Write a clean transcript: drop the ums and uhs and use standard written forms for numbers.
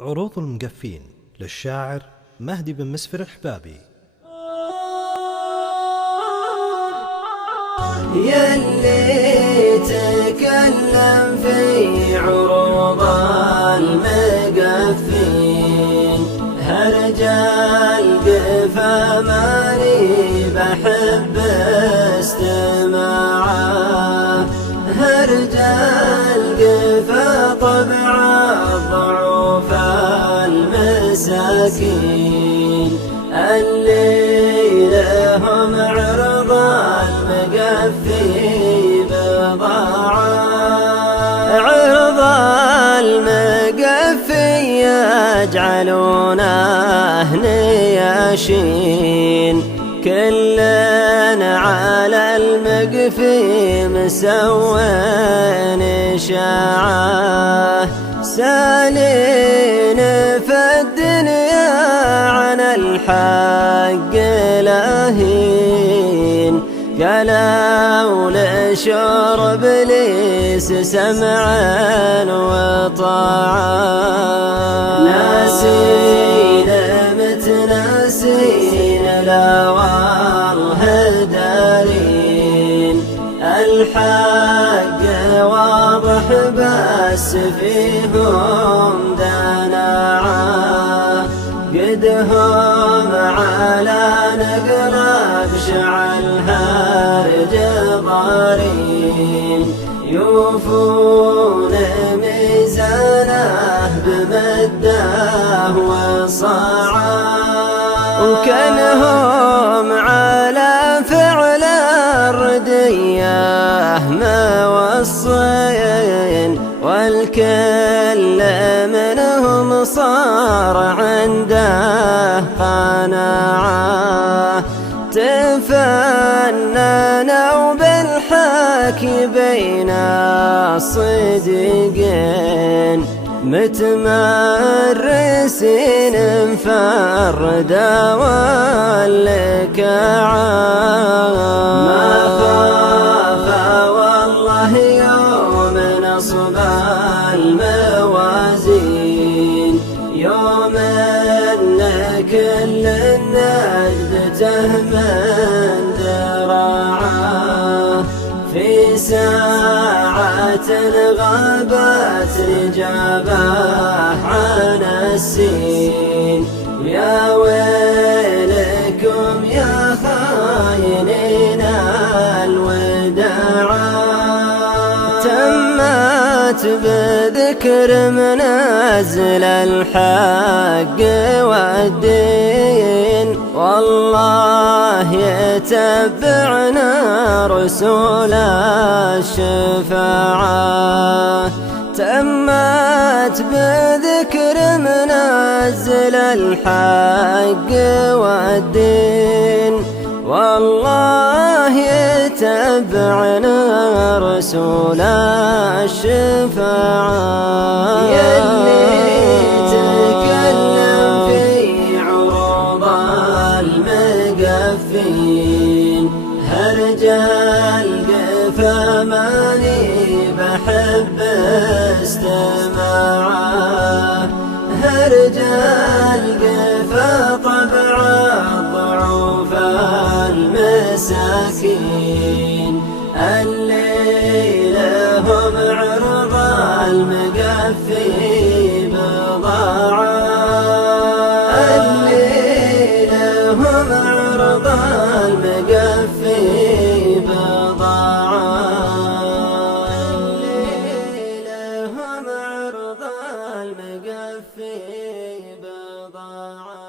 عروض المقفين للشاعر مهدي بن مسفر الحبابي. يلي تكلم في عروض المقفين هرجال قفا ماني بحب استماعه، هرجال قفا طبع الضعوف المساكين اللي لهم عرض المقفي بضاعة، عرض المقفي يجعلونه نياشين، كلنا على المقفي مسوين إشاعة، سالين في الدنيا عن الحق لهين، قالوا لشرب إبليس سمعا وطاعا، ناسين متناسين لا والله دارين، الحق واضح بس فيهم دناعة، قدهم على نقلب شعلها جبارين، يوفون ميزانه بمده وصاعا، وكانهم على فعل الرديه موصين، والكل منهم صار عنده قناعة، تفننوا بالحكي بين الصديقين، متمرسين مفردة والكعا، ما خاف والله يوم نصب الموازين، يوم ان كل النجد تهمن ذراعه، في ساعة غابت رجابه عن السين، يا ويلكم يا خاينين الوداعا، تمت بذكر منازل الحق والدين، والله يتبعنا رسول الشفاعة، تمت بذكر منازل الحق والدين، والله يتبعنا رسول الشفاعة، يلي تكلم في عروض المقفين هرجال قفا ماني بحب استماعه، هرجال قفا طبع الضعوف المساكين اللي لهم عرض المقفي بضاعة، اللي لهم عرض المقفي بضاعة، اللي لهم عرض المقفي بضاعة.